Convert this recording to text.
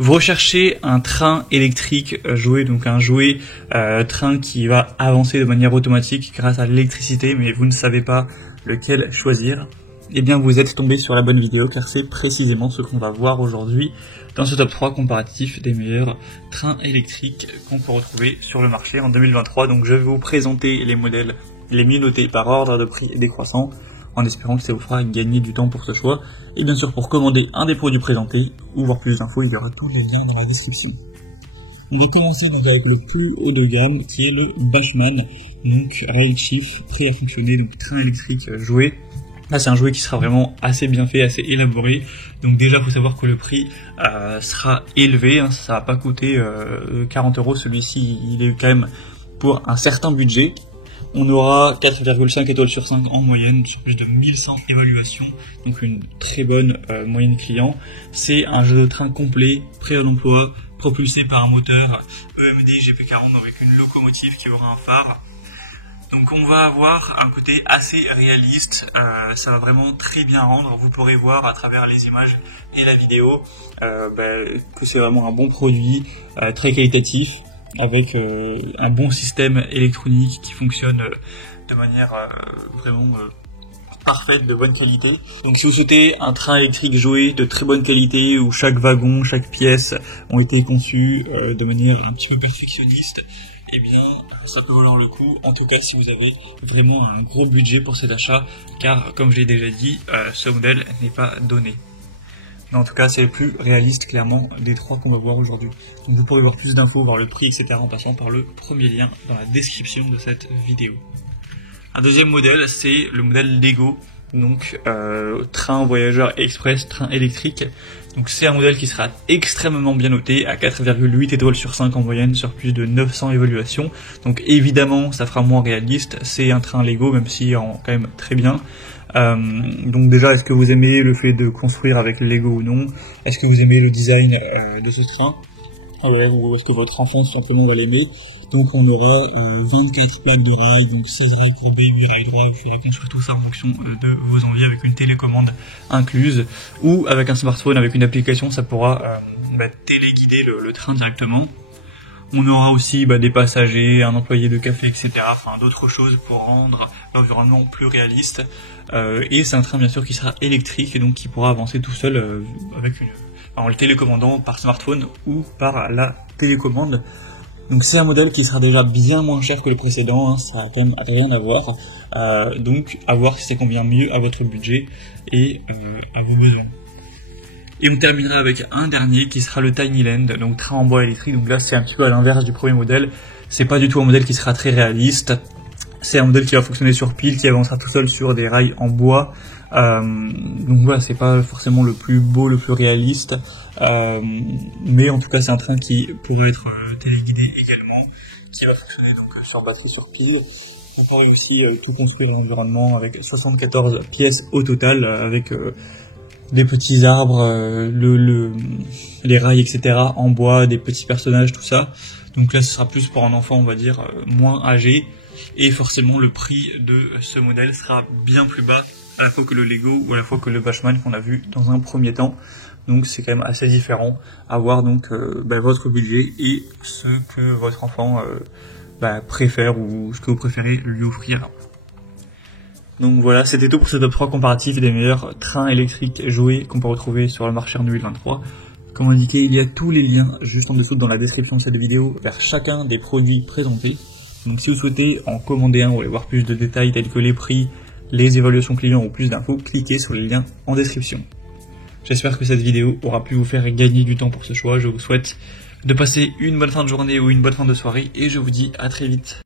Vous recherchez un train électrique jouet, donc un jouet train qui va avancer de manière automatique grâce à l'électricité, mais vous ne savez pas lequel choisir. Eh bien vous êtes tombé sur la bonne vidéo car c'est précisément ce qu'on va voir aujourd'hui dans ce top 3 comparatif des meilleurs trains électriques qu'on peut retrouver sur le marché en 2023. Donc je vais vous présenter les modèles les mieux notés par ordre de prix décroissant, en espérant que ça vous fera gagner du temps pour ce choix. Et bien sûr, pour commander un des produits présentés ou voir plus d'infos, il y aura tous les liens dans la description. On va commencer donc avec le plus haut de gamme qui est le Bachmann, donc Rail Chief, prêt à fonctionner, donc train électrique jouet. Là c'est un jouet qui sera vraiment assez bien fait, assez élaboré. Donc déjà il faut savoir que le prix sera élevé, hein, ça va pas coûter 40 €, celui-ci il est quand même pour un certain budget. On aura 4,5 étoiles sur 5 en moyenne, sur plus de 1100 évaluations, donc une très bonne moyenne client. C'est un jeu de train complet, prêt à l'emploi, propulsé par un moteur EMD GP40 avec une locomotive qui aura un phare. Donc on va avoir un côté assez réaliste, ça va vraiment très bien rendre. Vous pourrez voir à travers les images et la vidéo que c'est vraiment un bon produit, très qualitatif, avec un bon système électronique qui fonctionne de manière vraiment parfaite, de bonne qualité. Donc si vous souhaitez un train électrique jouet de très bonne qualité, où chaque wagon, chaque pièce ont été conçues de manière un petit peu perfectionniste, eh bien ça peut valoir le coup, en tout cas si vous avez vraiment un gros budget pour cet achat, car comme je l'ai déjà dit, ce modèle n'est pas donné. Mais en tout cas c'est le plus réaliste clairement des trois qu'on va voir aujourd'hui. Donc vous pourrez voir plus d'infos, voir le prix, etc. en passant par le premier lien dans la description de cette vidéo. Un deuxième modèle, c'est le modèle Lego, donc train voyageur express, train électrique. Donc c'est un modèle qui sera extrêmement bien noté, à 4,8 étoiles sur 5 en moyenne, sur plus de 900 évaluations. Donc évidemment ça fera moins réaliste, c'est un train Lego, même si quand même très bien. Donc déjà, est-ce que vous aimez le fait de construire avec le Lego ou non? Est-ce que vous aimez le design de ce train? Ou est-ce que votre enfant simplement va l'aimer? Donc on aura 24 plaques de rails, donc 16 rails courbés, 8 rails droits. Il faudra construire tout ça en fonction de vos envies, avec une télécommande incluse, ou avec un smartphone, avec une application, ça pourra téléguider le train directement. On aura aussi des passagers, un employé de café, etc. Enfin d'autres choses pour rendre l'environnement plus réaliste. Et c'est un train bien sûr qui sera électrique et donc qui pourra avancer tout seul en le télécommandant par smartphone ou par la télécommande. Donc c'est un modèle qui sera déjà bien moins cher que le précédent, hein, ça a quand même rien à voir. Donc à voir si ça convient mieux à votre budget et à vos besoins. Et on terminera avec un dernier qui sera le Tinyland, donc train en bois électrique. Donc là c'est un petit peu à l'inverse du premier modèle, c'est pas du tout un modèle qui sera très réaliste, c'est un modèle qui va fonctionner sur pile, qui avancera tout seul sur des rails en bois. Donc voilà, c'est pas forcément le plus beau, le plus réaliste, mais en tout cas c'est un train qui pourra être téléguidé également, qui va fonctionner donc sur batterie, sur pile. On pourra aussi tout construire dans l'environnement avec 74 pièces au total, avec des petits arbres, les rails, etc. en bois, des petits personnages, tout ça. Donc là ce sera plus pour un enfant, on va dire, moins âgé, et forcément le prix de ce modèle sera bien plus bas à la fois que le Lego ou à la fois que le Bachmann qu'on a vu dans un premier temps. Donc c'est quand même assez différent à voir donc votre budget et ce que votre enfant préfère ou ce que vous préférez lui offrir. Donc voilà, c'était tout pour ce top 3 comparatif des meilleurs trains électriques jouets qu'on peut retrouver sur le marché en 2023. Comme indiqué, il y a tous les liens juste en dessous dans la description de cette vidéo vers chacun des produits présentés. Donc si vous souhaitez en commander un ou aller voir plus de détails tels que les prix, les évaluations clients ou plus d'infos, cliquez sur les liens en description. J'espère que cette vidéo aura pu vous faire gagner du temps pour ce choix. Je vous souhaite de passer une bonne fin de journée ou une bonne fin de soirée et je vous dis à très vite.